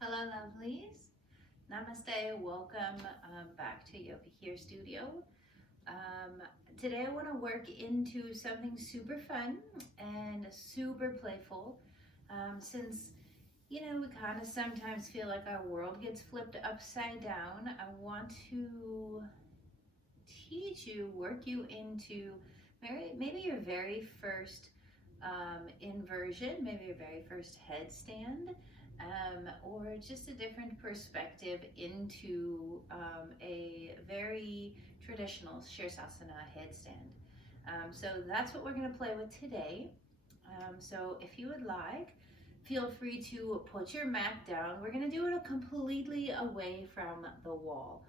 Hello, lovelies. Namaste. Welcome back to Yoga Here Studio. Um, Today I want to work into something super fun and super playful. Since we kind of sometimes feel like our world gets flipped upside down, I want to teach you, work you into maybe your very first inversion, maybe your very first headstand, or just a different perspective into a very traditional Sirsasana headstand. So that's what we're going to play with today. So if you would like, feel free to put your mat down. We're going to do it completely away from the wall.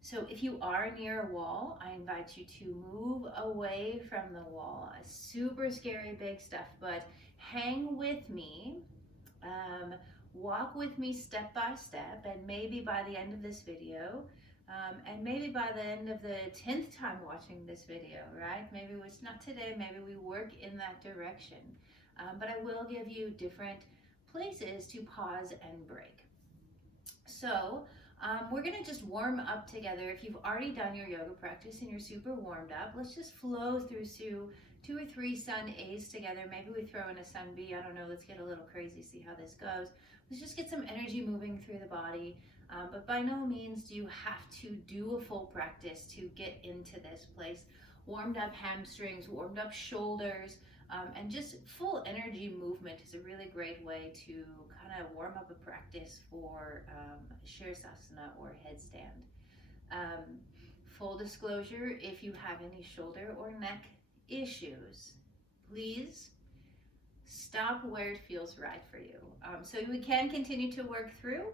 So if you are near a wall, I invite you to move away from the wall. Super scary big stuff, but hang with me. Walk with me step by step, and maybe by the end of this video, and maybe by the end of the 10th time watching this video, right? Maybe it's not today, maybe we work in that direction. But I will give you different places to pause and break. So we're gonna just warm up together. If you've already done your yoga practice and you're super warmed up, let's just flow through two or three sun A's together. Maybe we throw in a sun B, I don't know, let's get a little crazy, see how this goes. Let's just get some energy moving through the body. But by no means do you have to do a full practice to get into this place. Warmed up hamstrings, warmed up shoulders, and just full energy movement is a really great way to kind of warm up a practice for Sirsasana or headstand. Full disclosure, if you have any shoulder or neck issues, please stop where it feels right for you. So we can continue to work through,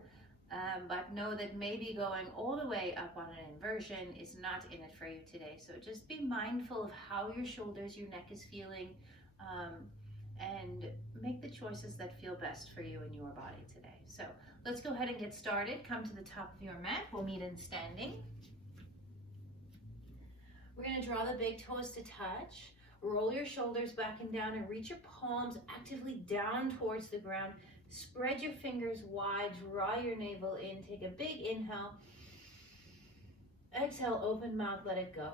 but know that maybe going all the way up on an inversion is not in it for you today. So just be mindful of how your shoulders, your neck is feeling, and make the choices that feel best for you and your body today. So let's go ahead and get started. Come to the top of your mat. We'll meet in standing. We're going to draw the big toes to touch. Roll your shoulders back and down and reach your palms actively down towards the ground. Spread your fingers wide, draw your navel in, take a big inhale. Exhale, open mouth, let it go.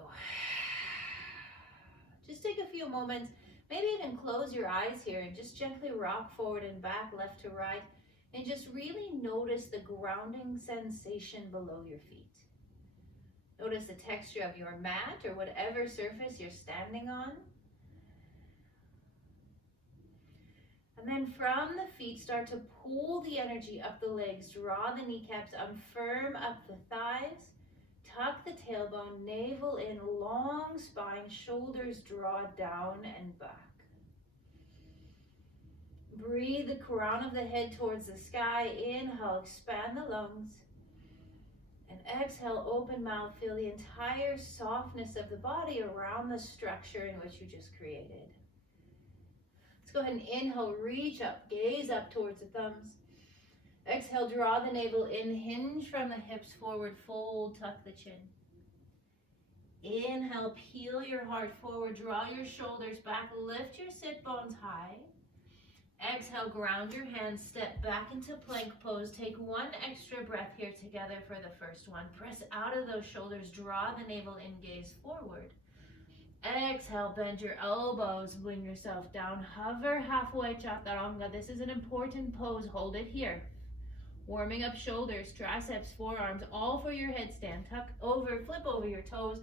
Just take a few moments, maybe even close your eyes here and just gently rock forward and back, left to right, and just really notice the grounding sensation below your feet. Notice the texture of your mat or whatever surface you're standing on. And then from the feet, start to pull the energy up the legs, draw the kneecaps, firm up the thighs, tuck the tailbone, navel in, long spine, shoulders draw down and back. Breathe the crown of the head towards the sky. Inhale, expand the lungs. And exhale, open mouth, feel the entire softness of the body around the structure in which you just created. Let's go ahead and inhale, reach up, gaze up towards the thumbs. Exhale, draw the navel in, hinge from the hips forward, fold, tuck the chin. Inhale, peel your heart forward, draw your shoulders back, lift your sit bones high. Exhale, ground your hands, step back into plank pose. Take one extra breath here together for the first one. Press out of those shoulders, draw the navel in, gaze forward. Exhale, bend your elbows, bring yourself down, hover halfway, chaturanga. This is an important pose, hold it here. Warming up shoulders, triceps, forearms, all for your headstand. Tuck over, flip over your toes,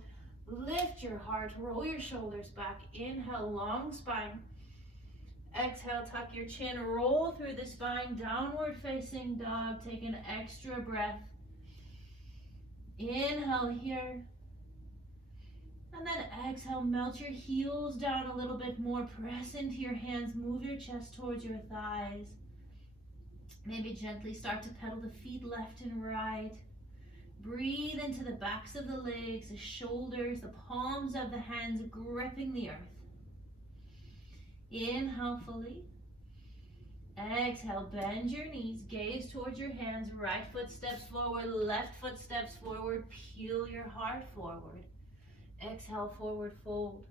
lift your heart, roll your shoulders back. Inhale, long spine. Exhale, tuck your chin, roll through the spine, downward facing dog. Take an extra breath. Inhale here. And then exhale, melt your heels down a little bit more. Press into your hands, move your chest towards your thighs. Maybe gently start to pedal the feet left and right. Breathe into the backs of the legs, the shoulders, the palms of the hands gripping the earth. Inhale fully. Exhale, bend your knees, gaze towards your hands, right foot steps forward, left foot steps forward, peel your heart forward. Exhale, forward fold.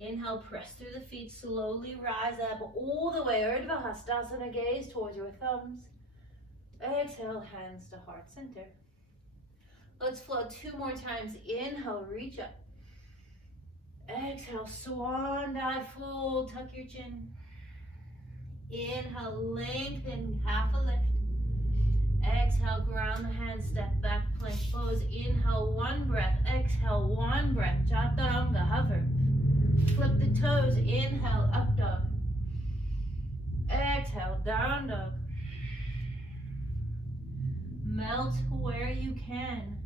Inhale, press through the feet, slowly rise up all the way, Urdhva Hastasana, gaze towards your thumbs. Exhale, hands to heart center. Let's float 2 more times. Inhale, reach up. Exhale, swan dive, fold, tuck your chin. Inhale, lengthen, half a lift. Exhale, ground the hands, step back, plank pose. Inhale, 1 breath. Exhale, 1 breath. Chaturanga, hover. Flip the toes. Inhale, up dog. Exhale, down dog. Melt where you can.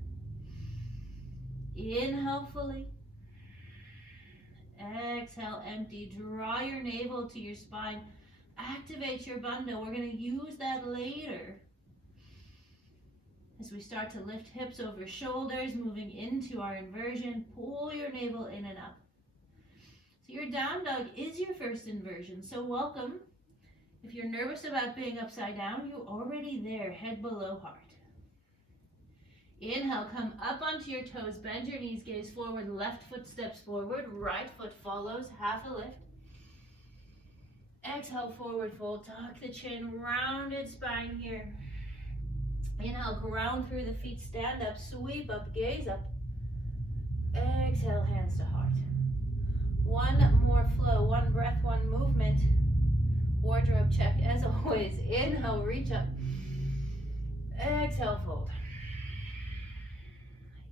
Inhale fully. Exhale, empty. Draw your navel to your spine. Activate your bandha. We're going to use that later. As we start to lift hips over shoulders, moving into our inversion, pull your navel in and up. So your down dog is your first inversion, so welcome. If you're nervous about being upside down, you're already there, head below heart. Inhale, come up onto your toes, bend your knees, gaze forward, left foot steps forward, right foot follows, half a lift. Exhale, forward fold, tuck the chin, rounded spine here. Inhale, ground through the feet, stand up, sweep up, gaze up. Exhale, hands to heart. 1 more flow, 1 breath, 1 movement. Wardrobe check as always. Inhale, reach up. Exhale, fold.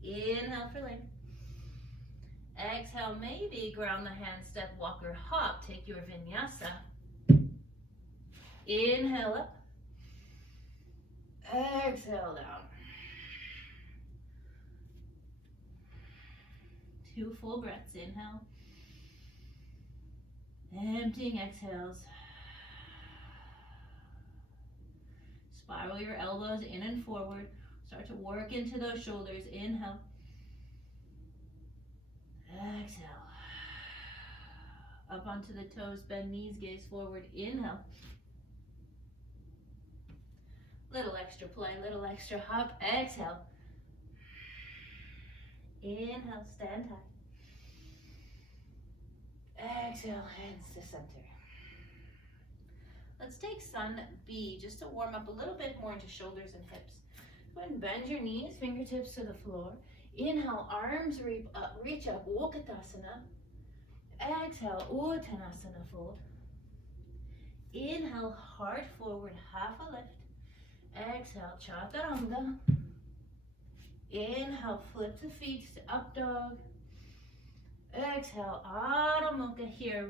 Inhale for length. Exhale, maybe ground the hand, step, walk, or hop. Take your vinyasa. Inhale up. Exhale down. 2 full breaths. Inhale. Emptying exhales. Spiral your elbows in and forward. Start to work into those shoulders. Inhale. Exhale. Up onto the toes, bend knees, gaze forward. Inhale. Little extra play, little extra hop. Exhale. Inhale, stand high. Exhale, hands to center. Let's take Sun B just to warm up a little bit more into shoulders and hips. Go ahead and bend your knees, fingertips to the floor. Inhale, arms reach up, Uttanasana. Exhale, Uttanasana fold. Inhale, heart forward, half a lift. Exhale, Chaturanga. Inhale, flip the feet to up dog. Exhale, Adho Mukha here,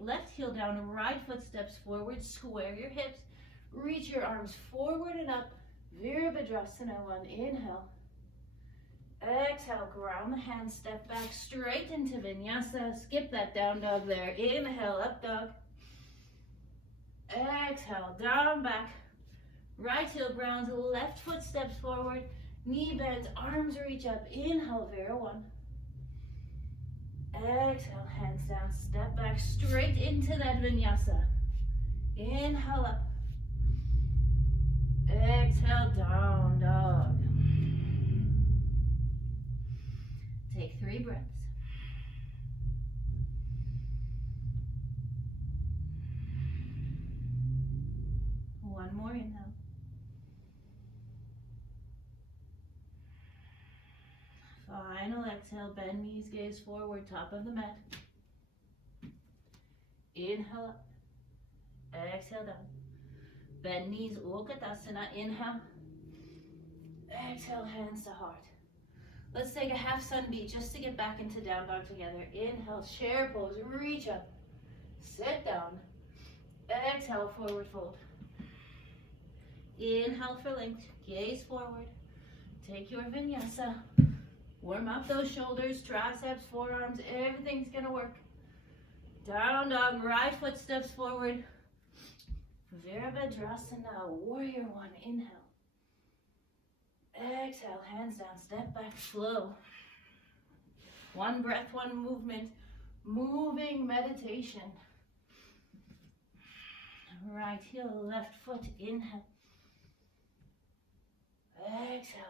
left heel down, right foot steps forward, square your hips, reach your arms forward and up, Virabhadrasana 1, inhale. Exhale, ground the hands, step back straight into vinyasa, skip that down dog there, inhale, up dog. Exhale, down, back, right heel grounds, left foot steps forward, knee bends, arms reach up, inhale, Vira 1. Exhale, hands down, step back straight into that vinyasa. Inhale up. Exhale, down dog. Take 3 breaths. One more inhale. Final exhale, bend knees, gaze forward, top of the mat. Inhale up. Exhale down. Bend knees, Uttanasana, inhale. Exhale, hands to heart. Let's take a half sun beat just to get back into down dog together. Inhale, chair pose, reach up. Sit down. Exhale, forward fold. Inhale for length, gaze forward. Take your vinyasa. Warm up those shoulders, triceps, forearms, everything's gonna work. Down dog, right foot steps forward. Virabhadrasana, warrior 1, inhale. Exhale, hands down, step back, flow. 1 breath, 1 movement, moving meditation. Right heel, left foot, inhale. Exhale.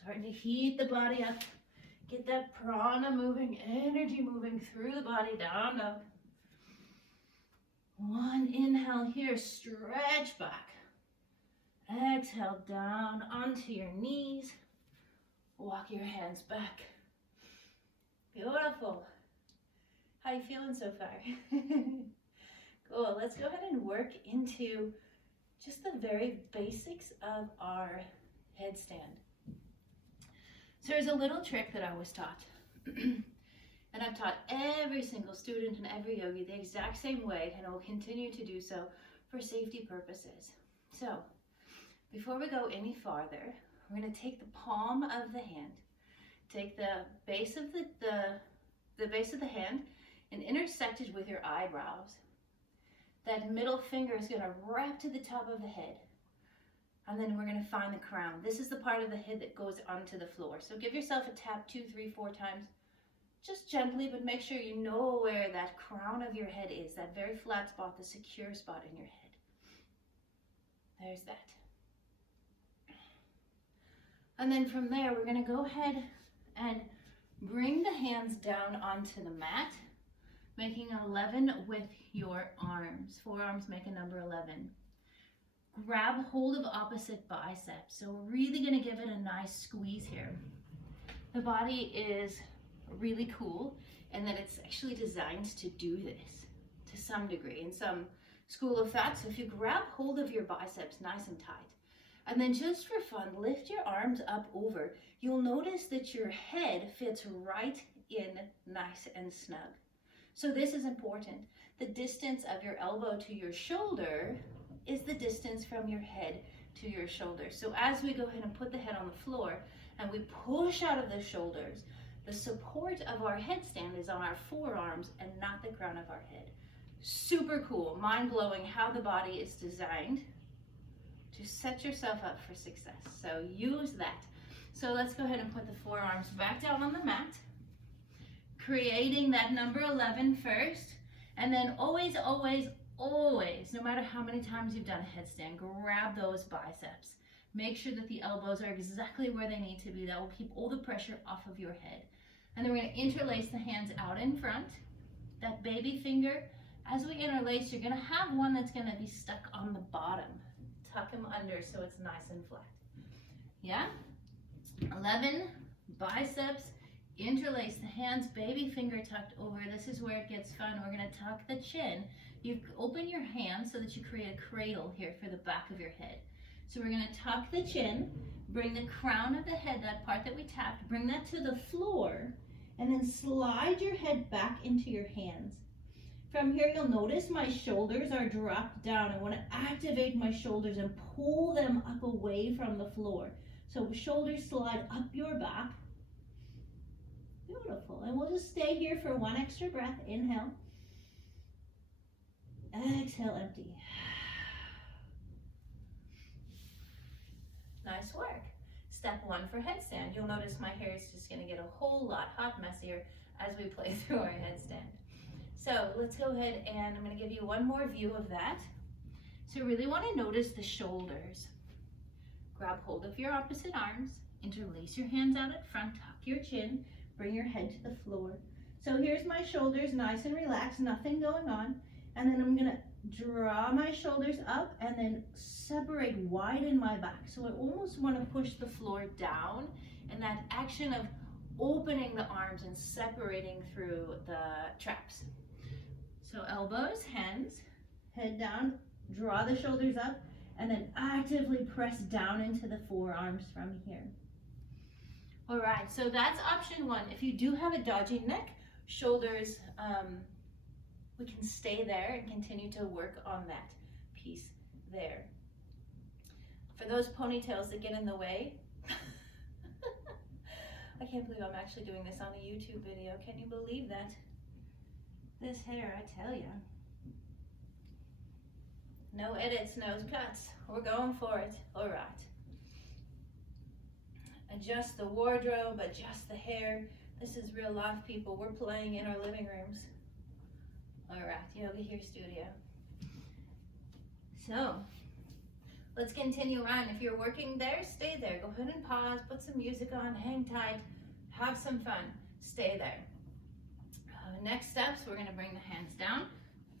Starting to heat the body up. Get that prana moving, energy moving through the body, down, up. One inhale here, stretch back. Exhale down onto your knees. Walk your hands back. Beautiful. How you feeling so far? Cool. Let's go ahead and work into just the very basics of our headstand. So there's a little trick that I was taught. And I've taught every single student and every yogi the exact same way, and I will continue to do so for safety purposes. So before we go any farther, we're going to take the palm of the hand, take the base of the base of the hand and intersect it with your eyebrows. That middle finger is going to wrap to the top of the head. And then we're going to find the crown. This is the part of the head that goes onto the floor. So give yourself a tap 2, 3, 4 times. Just gently, but make sure you know where that crown of your head is. That very flat spot, the secure spot in your head. There's that. And then from there, we're going to go ahead and bring the hands down onto the mat, making 11 with your arms. Forearms make a number 11. Grab hold of opposite biceps. So we're really going to give it a nice squeeze here. The body is really cool and that it's actually designed to do this to some degree in some school of thought. So if you grab hold of your biceps nice and tight, and then just for fun, lift your arms up over, you'll notice that your head fits right in nice and snug. So this is important. The distance of your elbow to your shoulder is the distance from your head to your shoulders. So as we go ahead and put the head on the floor and we push out of the shoulders, the support of our headstand is on our forearms and not the crown of our head. Super cool, mind-blowing how the body is designed to set yourself up for success. So use that. So let's go ahead and put the forearms back down on the mat, creating that number 11 first, and then always, always, always, no matter how many times you've done a headstand, grab those biceps. Make sure that the elbows are exactly where they need to be. That will keep all the pressure off of your head. And then we're going to interlace the hands out in front. That baby finger, as we interlace, you're going to have one that's going to be stuck on the bottom. Tuck them under so it's nice and flat. Yeah? 11, biceps, interlace the hands, baby finger tucked over. This is where it gets fun. We're going to tuck the chin. You open your hands so that you create a cradle here for the back of your head. So we're going to tuck the chin, bring the crown of the head, that part that we tapped, bring that to the floor, and then slide your head back into your hands. From here, you'll notice my shoulders are dropped down. I want to activate my shoulders and pull them up away from the floor. So shoulders slide up your back. Beautiful. And we'll just stay here for one extra breath. Inhale. Exhale, empty. Nice work. Step 1 for headstand. You'll notice my hair is just going to get a whole lot hot messier as we play through our headstand. So let's go ahead and I'm going to give you one more view of that. So really want to notice the shoulders. Grab hold of your opposite arms, interlace your hands out at front, tuck your chin, bring your head to the floor. So here's my shoulders, nice and relaxed, nothing going on. And then I'm going to draw my shoulders up and then separate, widen my back. So I almost want to push the floor down, and that action of opening the arms and separating through the traps. So elbows, hands, head down, draw the shoulders up, and then actively press down into the forearms from here. All right, so that's option 1. If you do have a dodgy neck, shoulders, we can stay there and continue to work on that piece there. For those ponytails that get in the way, I can't believe I'm actually doing this on a YouTube video. Can you believe that? This hair, I tell ya. No edits, no cuts. We're going for it. All right. Adjust the wardrobe, adjust the hair. This is real life, people. We're playing in our living rooms. All right, Yoga Here Studio. So, let's continue on. If you're working there, stay there. Go ahead and pause, put some music on, hang tight, Have some fun. Stay there. Next steps, we're going to bring the hands down.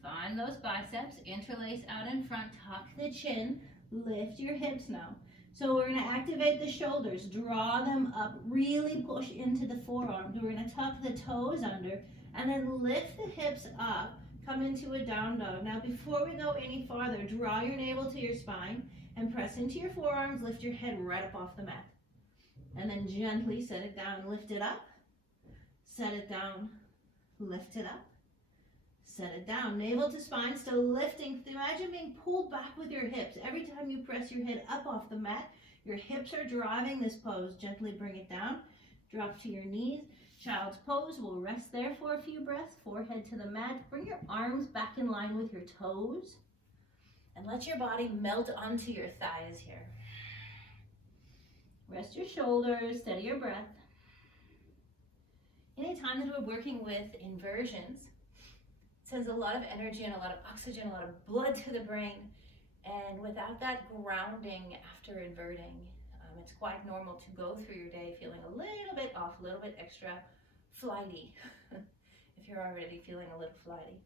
Find those biceps, interlace out in front, tuck the chin, lift your hips now. So we're going to activate the shoulders, draw them up, really push into the forearms. We're going to tuck the toes under and then lift the hips up, come into a down dog. Now before we go any farther, draw your navel to your spine and press into your forearms, lift your head right up off the mat. And then gently set it down, lift it up, set it down, lift it up, set it down. Navel to spine, still lifting. Imagine being pulled back with your hips. Every time you press your head up off the mat, your hips are driving this pose. Gently bring it down, drop to your knees. Child's pose, we'll rest there for a few breaths. Forehead to the mat. Bring your arms back in line with your toes. And let your body melt onto your thighs here. Rest your shoulders, steady your breath. Anytime that we're working with inversions, it sends a lot of energy and a lot of oxygen, a lot of blood to the brain. And without that grounding after inverting, it's quite normal to go through your day feeling a little bit off, a little bit extra flighty, if you're already feeling a little flighty.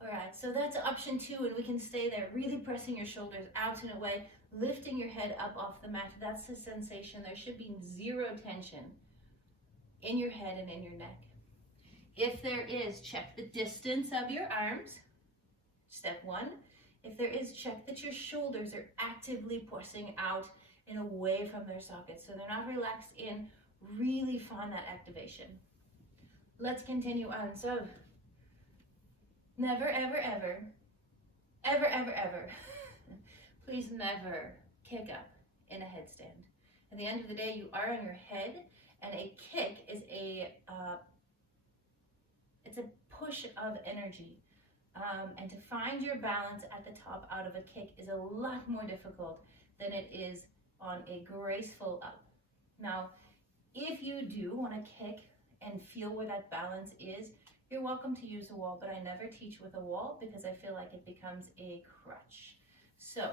All right, so that's option 2, and we can stay there, really pressing your shoulders out and away, lifting your head up off the mat. That's the sensation. There should be zero tension in your head and in your neck. If there is, check the distance of your arms. Step 1. If there is, check that your shoulders are actively pressing out and away from their sockets, so they're not relaxed in. Really find that activation. Let's continue on. So never, ever, ever, ever, ever, ever, please never kick up in a headstand. At the end of the day, you are on your head, and a kick is it's a push of energy. And to find your balance at the top out of a kick is a lot more difficult than it is on a graceful up. Now, if you do want to kick and feel where that balance is, you're welcome to use a wall, but I never teach with a wall because I feel like it becomes a crutch. So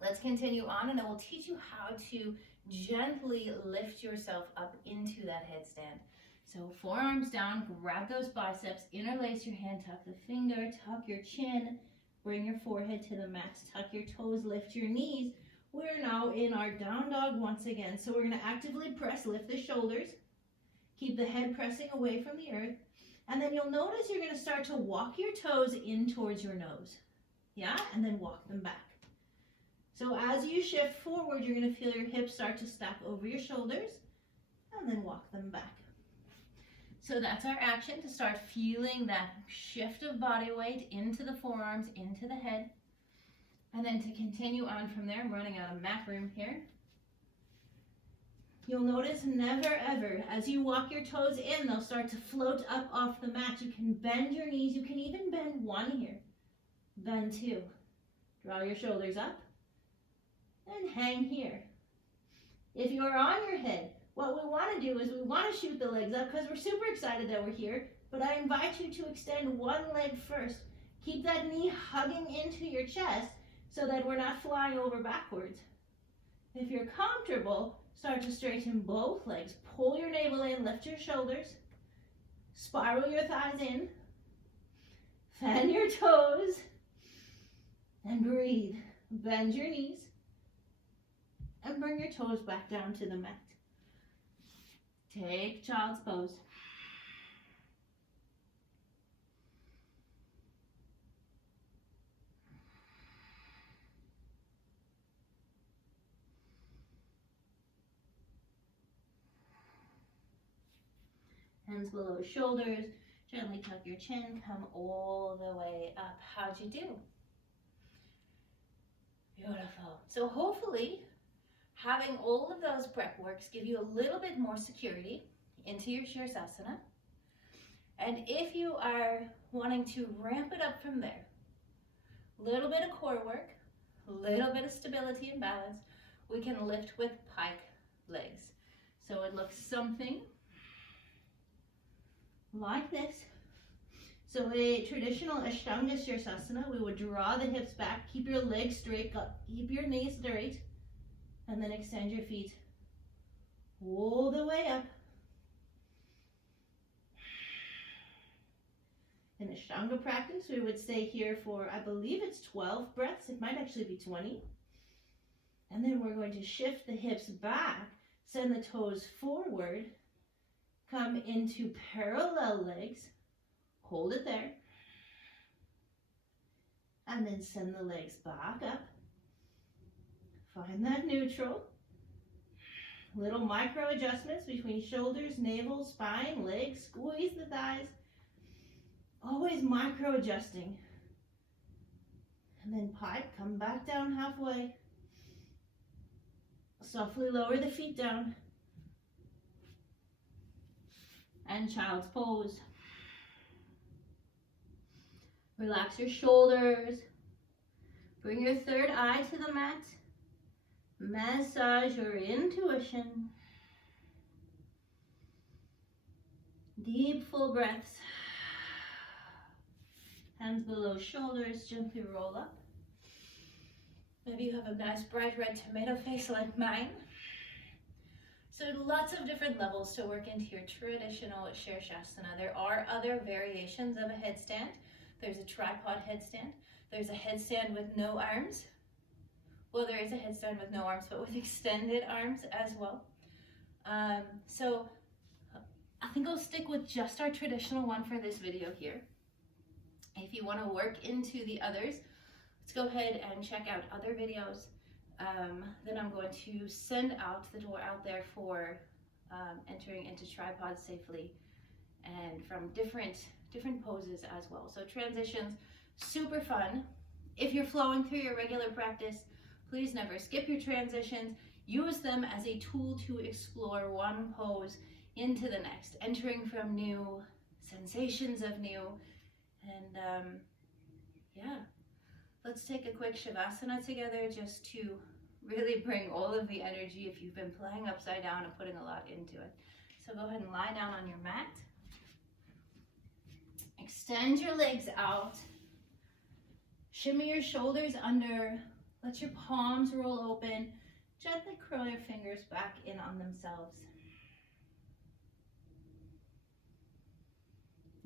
let's continue on, and I will teach you how to gently lift yourself up into that headstand. So forearms down, grab those biceps, interlace your hand, tuck the finger, tuck your chin, bring your forehead to the mat, tuck your toes, lift your knees. We're now in our down dog once again. So we're going to actively press, lift the shoulders, keep the head pressing away from the earth, and then you'll notice you're going to start to walk your toes in towards your nose. Yeah, and then walk them back. So as you shift forward, you're going to feel your hips start to stack over your shoulders, and then walk them back. So that's our action, to start feeling that shift of body weight into the forearms, into the head. And then to continue on from there, I'm running out of mat room here. You'll notice never ever, as you walk your toes in, they'll start to float up off the mat. You can bend your knees. You can even bend 1 here. Bend 2. Draw your shoulders up and hang here. If you're on your head, what we want to do is we want to shoot the legs up because we're super excited that we're here, but I invite you to extend one leg first. Keep that knee hugging into your chest so that we're not flying over backwards. If you're comfortable, start to straighten both legs. Pull your navel in, lift your shoulders, spiral your thighs in, fan your toes, and breathe. Bend your knees, and bring your toes back down to the mat. Take child's pose. Hands below shoulders, gently tuck your chin, come all the way up. How'd you do? Beautiful. So hopefully, having all of those prep works give you a little bit more security into your Sirsasana. And if you are wanting to ramp it up from there, a little bit of core work, a little bit of stability and balance, we can lift with pike legs. So it looks something like this. So a traditional Ashtanga Sirsasana, we would draw the hips back, keep your legs straight, keep your knees straight, and then extend your feet all the way up. In Ashtanga practice, we would stay here for, I believe it's 12 breaths. It might actually be 20. And then we're going to shift the hips back, send the toes forward, come into parallel legs, hold it there, and then send the legs back up. Find that neutral. Little micro adjustments between shoulders, navel, spine, legs, squeeze the thighs. Always micro adjusting. And then pipe, come back down halfway. Softly lower the feet down. And child's pose. Relax your shoulders. Bring your third eye to the mat. Massage your intuition. Deep full breaths. Hands below shoulders, gently roll up. Maybe you have a nice bright red tomato face like mine. So lots of different levels to work into your traditional Sirsasana. There are other variations of a headstand. There's a tripod headstand. There's a headstand with no arms. Well, there is a headstand with no arms, but with extended arms as well. So I think I'll stick with just our traditional one for this video here. If you want to work into the others, let's go ahead and check out other videos. Then I'm going to send out the door out there for entering into tripods safely and from different poses as well. So transitions, super fun. If you're flowing through your regular practice, please never skip your transitions. Use them as a tool to explore one pose into the next, entering from new, sensations of new, and yeah. Let's take a quick Savasana together just to really bring all of the energy if you've been playing upside down and putting a lot into it. So go ahead and lie down on your mat. Extend your legs out. Shimmy your shoulders under. Let your palms roll open. Gently curl your fingers back in on themselves.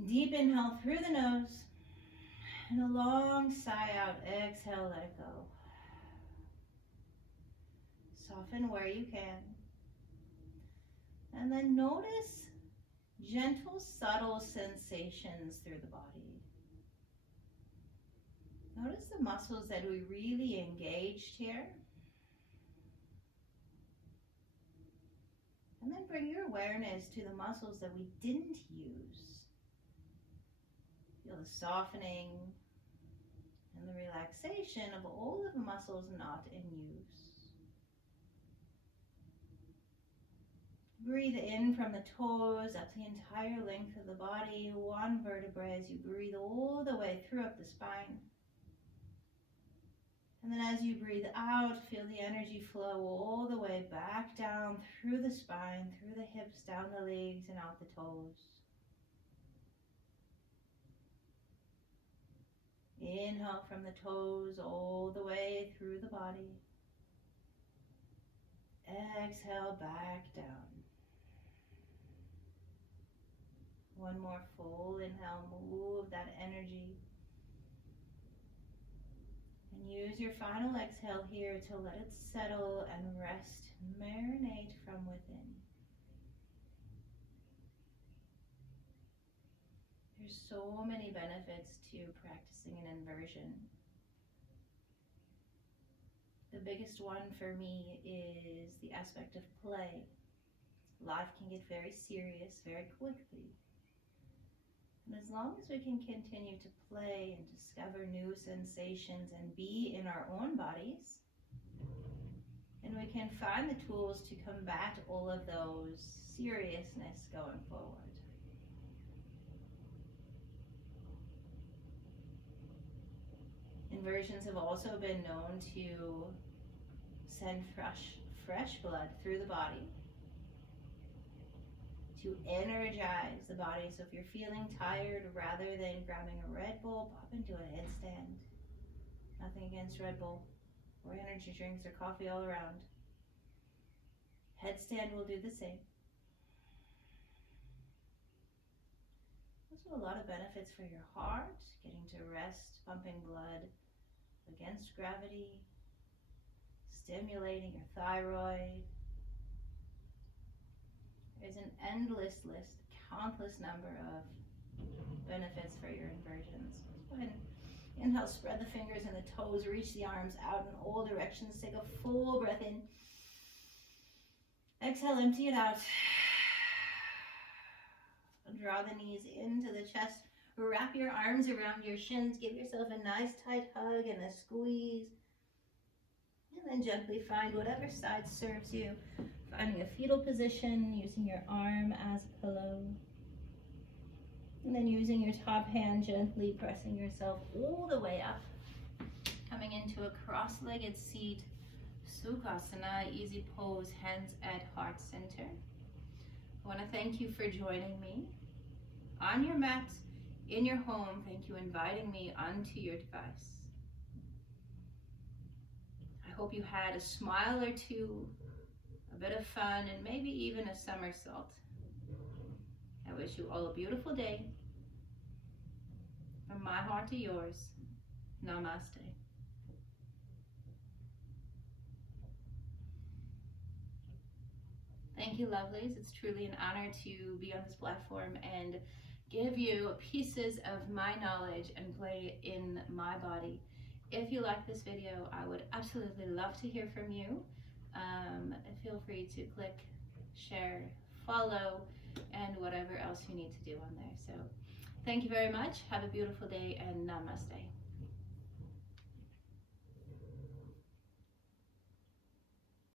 Deep inhale through the nose. And a long sigh out. Exhale, let it go. Soften where you can. And then notice gentle, subtle sensations through the body. Notice the muscles that we really engaged here. And then bring your awareness to the muscles that we didn't use. Feel the softening and the relaxation of all of the muscles not in use. Breathe in from the toes up the entire length of the body, one vertebra as you breathe all the way through up the spine. And then as you breathe out, feel the energy flow all the way back down through the spine, through the hips, down the legs, and out the toes. Inhale from the toes all the way through the body. Exhale back down. One more full inhale, move that energy. And use your final exhale here to let it settle and rest, marinate from within. There's so many benefits to practicing an inversion. The biggest one for me is the aspect of play. Life can get very serious very quickly. And as long as we can continue to play and discover new sensations and be in our own bodies, and we can find the tools to combat all of those seriousness going forward. Inversions have also been known to send fresh blood through the body, to energize the body. So if you're feeling tired, rather than grabbing a Red Bull, pop into a headstand. Nothing against Red Bull or energy drinks or coffee all around. Headstand will do the same. Also a lot of benefits for your heart, getting to rest, pumping blood against gravity, stimulating your thyroid. There's an endless list, countless number of benefits for your inversions. Go ahead and inhale, spread the fingers and the toes, reach the arms out in all directions. Take a full breath in. Exhale, empty it out. Draw the knees into the chest. Wrap your arms around your shins. Give yourself a nice tight hug and a squeeze. And then gently find whatever side serves you. Finding a fetal position, using your arm as a pillow. And then using your top hand, gently pressing yourself all the way up. Coming into a cross-legged seat, Sirsasana, easy pose, hands at heart center. I want to thank you for joining me on your mat, in your home. Thank you for inviting me onto your device. I hope you had a smile or two, a bit of fun, and maybe even a somersault. I wish you all a beautiful day. From my heart to yours, namaste. Thank you, lovelies. It's truly an honor to be on this platform and give you pieces of my knowledge and play in my body. If you like this video, I would absolutely love to hear from you. Feel free to click, share, follow, and whatever else you need to do on there. So thank you very much. Have a beautiful day and namaste.